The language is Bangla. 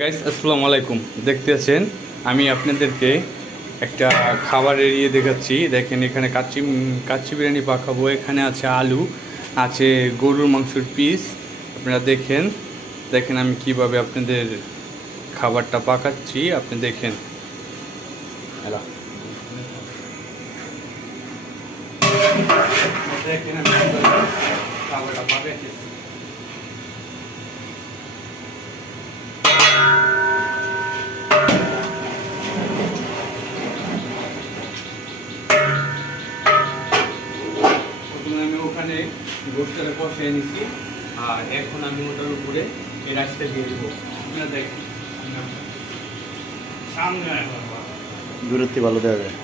গাইস আসসালামু আলাইকুম। দেখতেছেন আমি আপনাদেরকে একটা খাবার এরিয়ে দেখাচ্ছি। দেখেন এখানে কাচ্চি বিরিয়ানি পাকাবো। এখানে আছে আলু, আছে গরুর মাংসের পিস। আপনারা দেখেন দেখেন আমি কিভাবে আপনাদের খাবারটা পাকাচ্ছি, আপনি দেখেন। হ্যালো, দেখেন আমি কিভাবে খাবারটা পাকাচ্ছি। আমি ওখানে গোষ্ঠটা কষিয়ে নিচ্ছি, আর এখন আমি ওটার উপরে এই রাইসটা দিয়ে দেবো। আপনারা দেখেন সামনে দূরত্বে ভালো দেওয়া যায়।